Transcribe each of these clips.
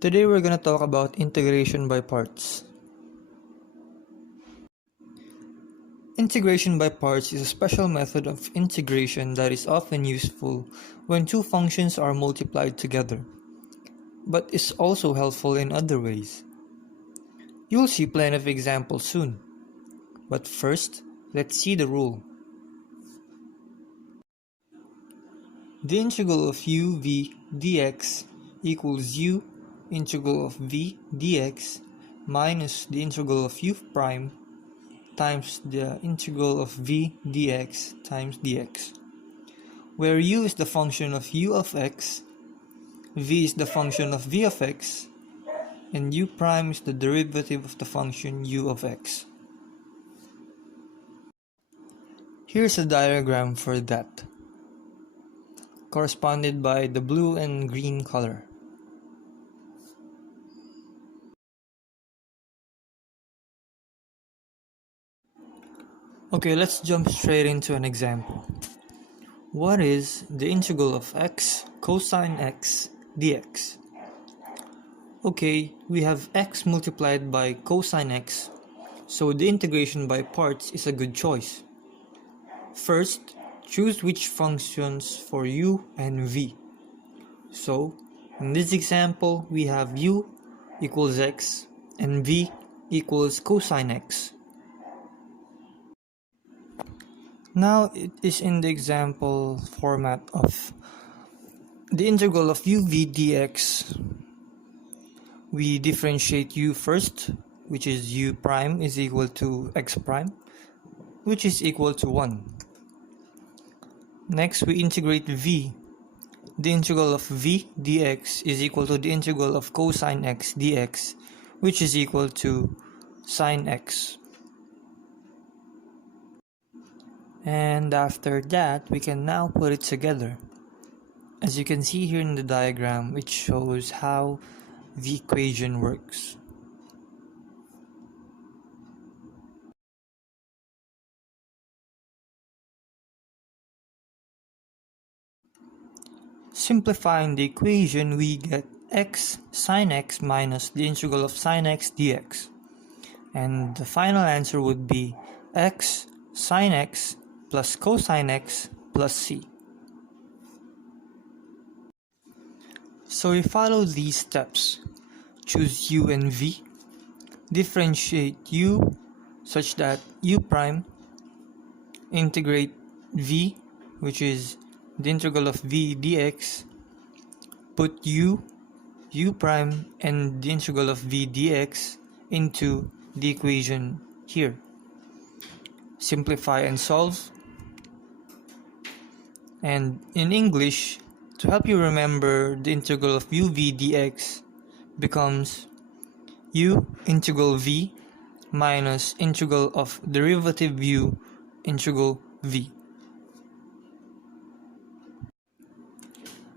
Today we're going to talk about integration by parts. Integration by parts is a special method of integration that is often useful when two functions are multiplied together, but is also helpful in other ways. You'll see plenty of examples soon, but first, let's see the rule. The integral of u v dx equals u integral of v dx minus the integral of u prime times the integral of v dx times dx, where u is the function of u of x, v is the function of v of x, and u prime is the derivative of the function u of x. Here's a diagram for that, corresponded by the blue and green color. Okay, let's jump straight into an example. What is the integral of x cosine x dx? Okay, we have x multiplied by cosine x, so the integration by parts is a good choice. First, choose which functions for u and v. So, in this example, we have u equals x and v equals cosine x. Now it is in the example format of the integral of u v dx. We differentiate u first, which is u prime is equal to x prime, which is equal to 1. Next, we integrate v. The integral of v dx is equal to the integral of cosine x dx, which is equal to sine x. And after that, we can now put it together. As you can see here in the diagram, it shows how the equation works. Simplifying the equation, we get x sine x minus the integral of sine x dx. And the final answer would be x sine x plus cosine x plus c. So we follow these steps. Choose u and v. Differentiate u such that u prime, integrate v, which is the integral of v dx, put u prime, and the integral of v dx into the equation here. Simplify and solve. And in English, to help you remember, the integral of u v dx becomes u integral v minus integral of derivative u integral v.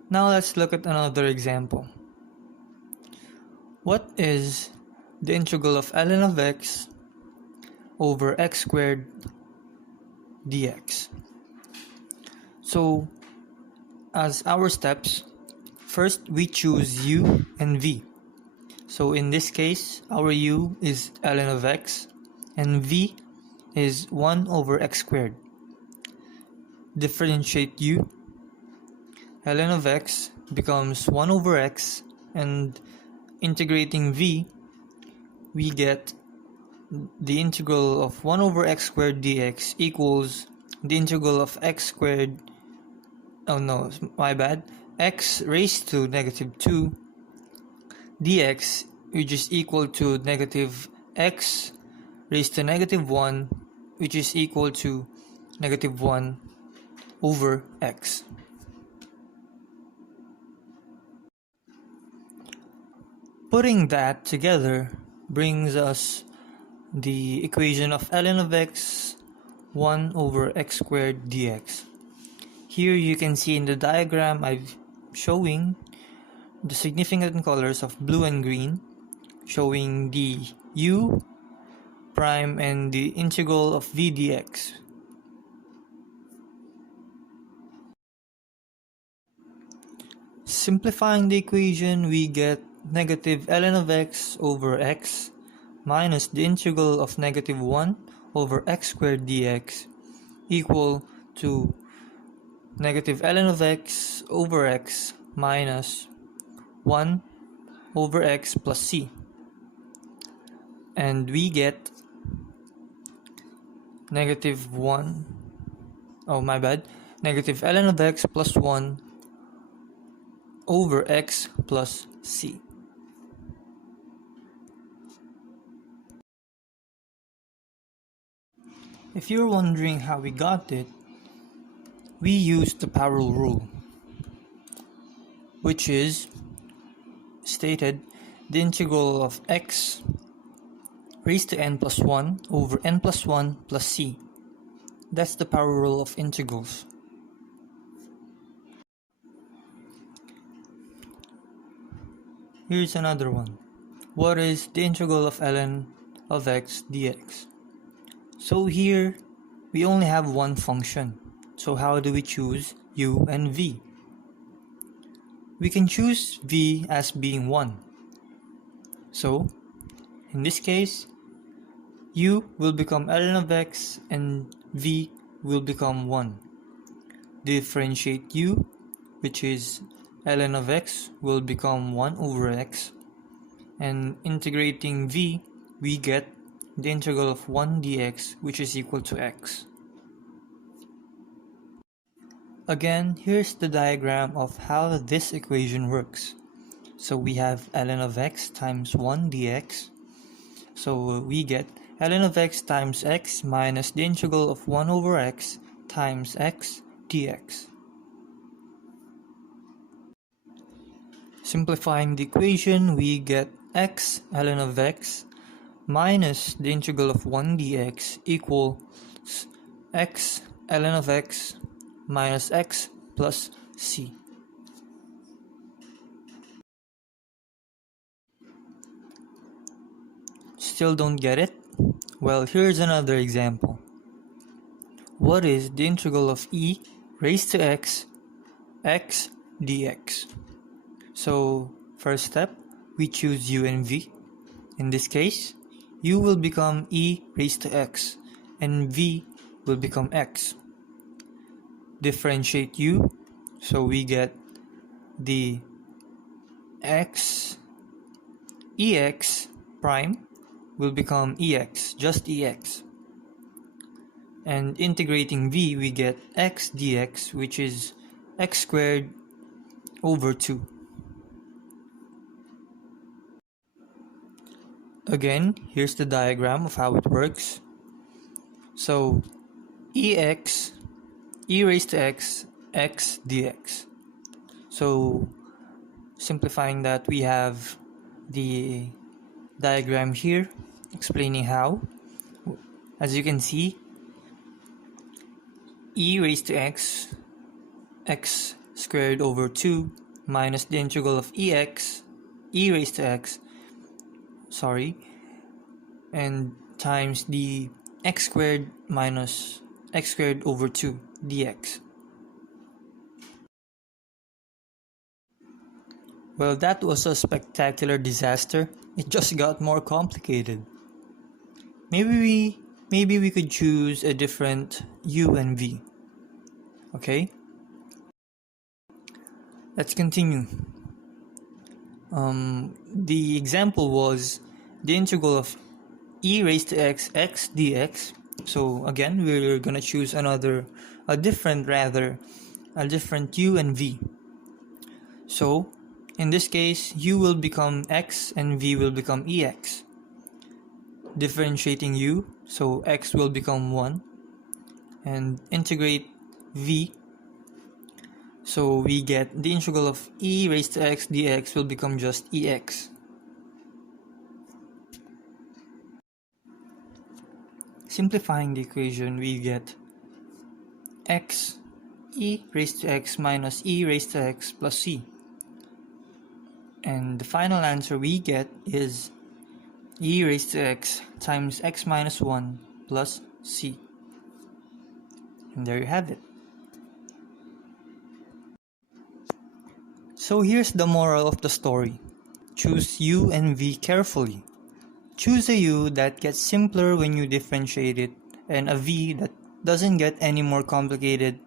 Now let's look at another example. What is the integral of ln of x over x squared dx? So, as our steps, first we choose u and v. So in this case, our u is ln of x and v is 1 over x squared. Differentiate u. Ln of x becomes 1 over x, and integrating v, we get the integral of 1 over x squared dx equals the integral of x squared, x raised to negative 2 dx, which is equal to negative x raised to negative 1, which is equal to negative 1 over x. Putting that together brings us the equation of ln of x 1 over x squared dx. Here you can see in the diagram I'm showing the significant colors of blue and green, showing the u prime and the integral of v dx. Simplifying the equation, we get negative ln of x over x minus the integral of negative 1 over x squared dx equal to negative ln of x over x minus 1 over x plus c. And we get negative negative ln of x plus 1 over x plus c. If you're wondering how we got it, we used the power rule, which is stated the integral of x raised to n plus 1 over n plus 1 plus c. That's the power rule of integrals. Here's another one. What is the integral of ln of x dx? So here, we only have one function. So how do we choose u and v? We can choose v as being 1. So, in this case, u will become ln of x and v will become 1. Differentiate u, which is ln of x, will become 1 over x. And integrating v, we get the integral of 1 dx, which is equal to x. Again, here's the diagram of how this equation works. So we have ln of x times 1 dx. So we get ln of x times x minus the integral of 1 over x times x dx. Simplifying the equation, we get x ln of x minus the integral of 1 dx equals x ln of x minus x plus c. Still don't get it? Well, here's another example. What is the integral of e raised to x dx? So, first step, we choose u and v. In this case, u will become e raised to x and v will become x. Differentiate u, so we get the ex prime will become ex, just ex. And integrating v, we get x dx, which is x squared over 2. Again, here's the diagram of how it works. So, e raised to x dx. So, simplifying that, we have the diagram here explaining how. As you can see, e raised to x squared over 2 minus the integral of e raised to x, and times the x squared minus x squared over 2 dx. Well, that was a spectacular disaster. It just got more complicated. Maybe we could choose a different u and v. Okay? Let's continue. The example was the integral of e raised to x dx. So again, we're gonna choose a different u and v. So in this case, u will become x and v will become ex. Differentiating u, so x will become 1, and integrate v, so we get the integral of e raised to x dx will become just ex. Simplifying the equation, we get x e raised to x minus e raised to x plus c. And the final answer we get is e raised to x times x minus 1 plus c. And there you have it. So here's the moral of the story. Choose u and v carefully. Choose a u that gets simpler when you differentiate it, and a v that doesn't get any more complicated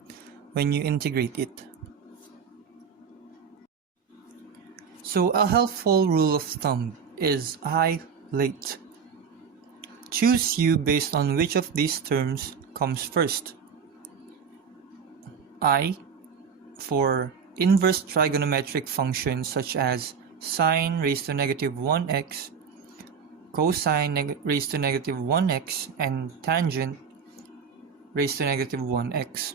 when you integrate it. So a helpful rule of thumb is I late. Choose u based on which of these terms comes first. I for inverse trigonometric functions such as sine raised to negative 1x, cosine raised to negative 1x, and tangent raised to negative 1x.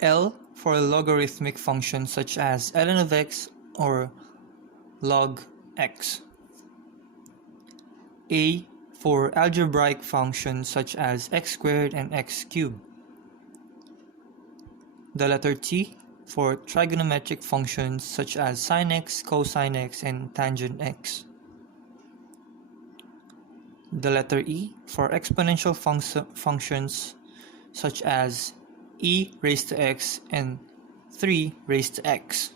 L for logarithmic functions such as ln of x or log x. A for algebraic functions such as x squared and x cubed. The letter T for trigonometric functions such as sine x, cosine x, and tangent x. The letter E for exponential functions such as e raised to x and 3 raised to x.